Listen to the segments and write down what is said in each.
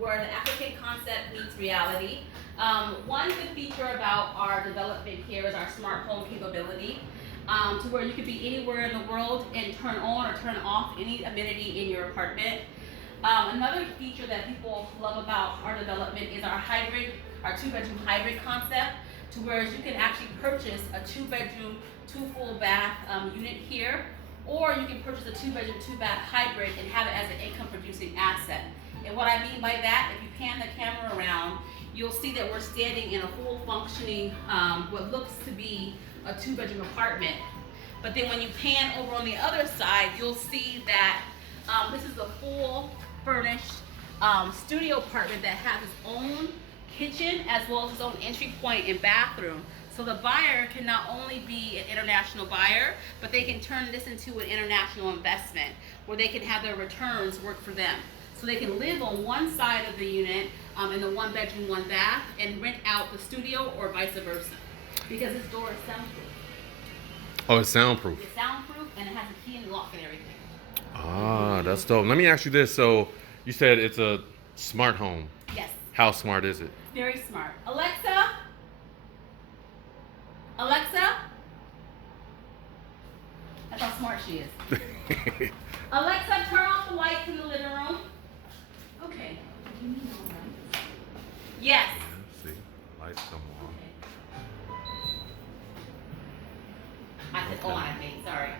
where the African concept meets reality. One good feature about our development here is our smart home capability, to where you could be anywhere in the world and turn on or turn off any amenity in your apartment. Another feature that people love about our development is our two-bedroom hybrid concept, to where you can actually purchase a 2-bedroom, 2 full bath unit here, or you can purchase a 2-bedroom, 2-bath hybrid and have it as an income-producing asset. And what I mean by that, if you pan the camera around, you'll see that we're standing in a full functioning, what looks to be a 2-bedroom apartment. But then when you pan over on the other side, you'll see that this is a full furnished studio apartment that has its own kitchen as well as its own entry point and bathroom. So the buyer can not only be an international buyer, but they can turn this into an international investment where they can have their returns work for them. So they can live on one side of the unit in the 1-bedroom, 1-bath and rent out the studio or vice versa. Because this door is soundproof. Oh, it's soundproof. It's soundproof and it has a key and lock and everything. Ah, that's dope. Let me ask you this. So you said it's a smart home. Yes. How smart is it? Very smart. Alexa? That's how smart she is. Alexa, turn off the lights in the living room. Okay. You mean all right? Yes. See, lights come on. I said on, I think. Sorry.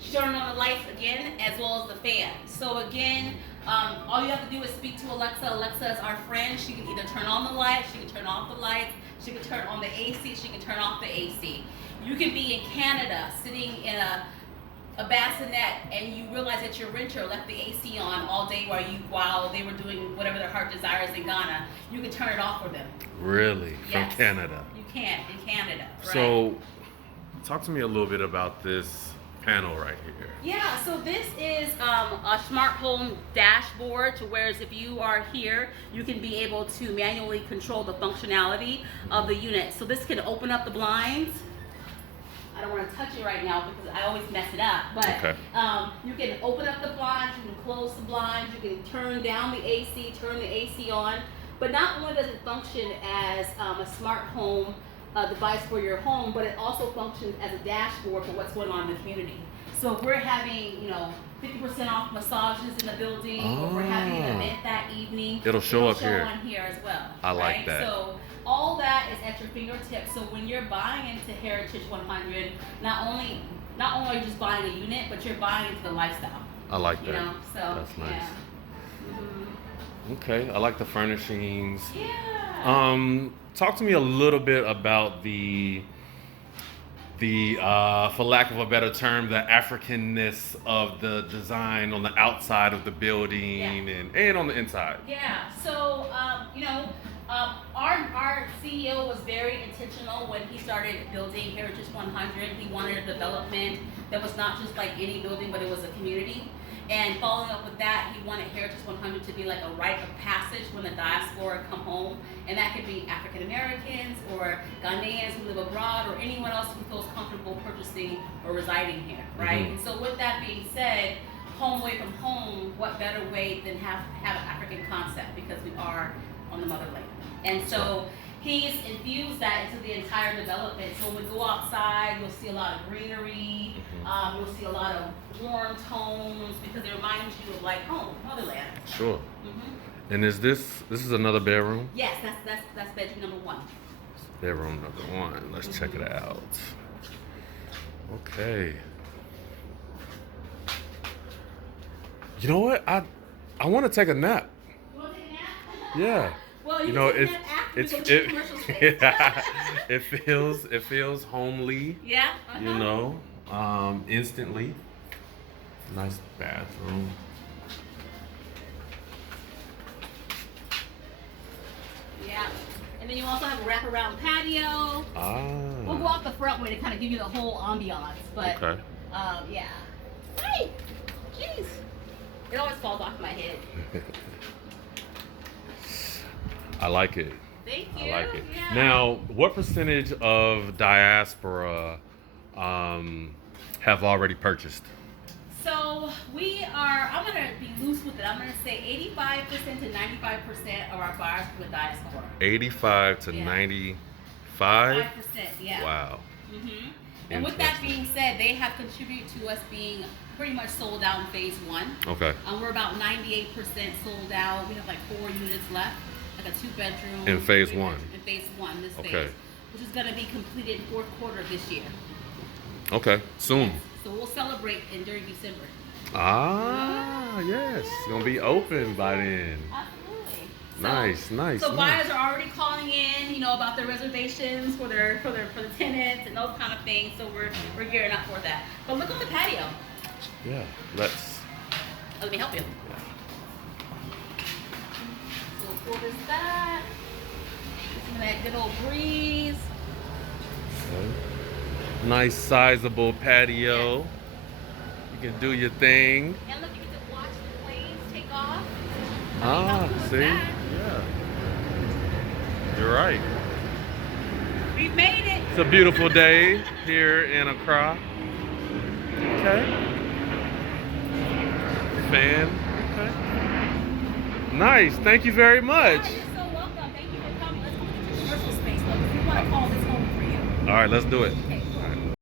She's turning on the lights again, as well as the fan. So again, all you have to do is speak to Alexa. Alexa is our friend. She can either turn on the lights, she can turn off the lights, she can turn on the AC, she can turn off the AC. You can be in Canada, sitting in a bassinet, and you realize that your renter left the AC on all day while they were doing whatever their heart desires in Ghana. You can turn it off for them. Really? Yes. From Canada? You can, in Canada. Right? So, talk to me a little bit about this panel right here. Yeah, so this is a smart home dashboard, to whereas if you are here, you can be able to manually control the functionality of the unit. So this can open up the blinds. I don't want to touch it right now because I always mess it up, but okay. You can open up the blinds, you can close the blinds, you can turn down the AC, turn the AC on. But not only does it function as a smart home device for your home, but it also functions as a dashboard for what's going on in the community. So if we're having, 50% off massages in the building, or if we're having an event that evening, it'll show up here. on here as well. I like that. So all that is at your fingertips. So when you're buying into Heritage 100, not only are you just buying a unit, but you're buying into the lifestyle. I like that. So that's nice. Yeah. Mm-hmm. Okay, I like the furnishings. Yeah. Talk to me a little bit about the for lack of a better term, the Africanness of the design on the outside of the building and on the inside. Yeah. So our CEO was very intentional when he started building Heritage 100. He wanted a development that was not just like any building, but it was a community. And following up with that, he wanted Heritage 100 to be like a rite of passage when the diaspora come home. And that could be African Americans or Ghanaians who live abroad or anyone else who feels comfortable purchasing or residing here, right? Mm-hmm. And so with that being said, home away from home, what better way than have an African concept, because we are on the motherland. And so he's infused that into the entire development. So when we go outside, you'll see a lot of greenery, you'll see a lot of warm tones, because it reminds you of like home, motherland. Sure. Mm-hmm. And is this is another bedroom? Yes, that's bedroom number 1. Bedroom number 1. Let's check it out. Okay. You know what? I want to take a nap. You want to take a nap? Yeah. Well, you can take a nap after we go to commercial space. it feels homely. Yeah. Instantly. Nice bathroom. Yeah. And then you also have a wraparound patio. We'll go off the front way to kind of give you the whole ambiance. But, okay. Yeah. Hey! Jeez. It always falls off my head. I like it. Thank you. I like it. Yeah. Now, what percentage of diaspora have already purchased? So I'm gonna be loose with it. I'm gonna say 85% to 95% of our buyers with diaspora. 85 to 95? 5%, yeah. Wow. And with that being said, they have contributed to us being pretty much sold out in phase 1. Okay. We're about 98% sold out. We have like 4 units left, like a 2-bedroom. In phase 1. In phase 1, this phase, which is gonna be completed 4th quarter of this year. Okay, soon. Yes. So we'll celebrate during December. Ah, yes. It's gonna be open by then. Absolutely. Nice. So buyers are already calling in, about their reservations for the tenants and those kind of things. So we're gearing up for that. But look on the patio. Yeah, Let me help you. So we'll pull this back. Some of that good old breeze. Okay. Nice sizable patio. You can do your thing. And look, you get to watch the planes take off. See? Yeah. You're right. We've made it. It's a beautiful day here in Accra. Okay. Okay. Nice. Thank you very much. Yeah, you're so welcome. Thank you for coming. Let's go to the commercial space. Look, if you want to call this home for you. All right, let's do it.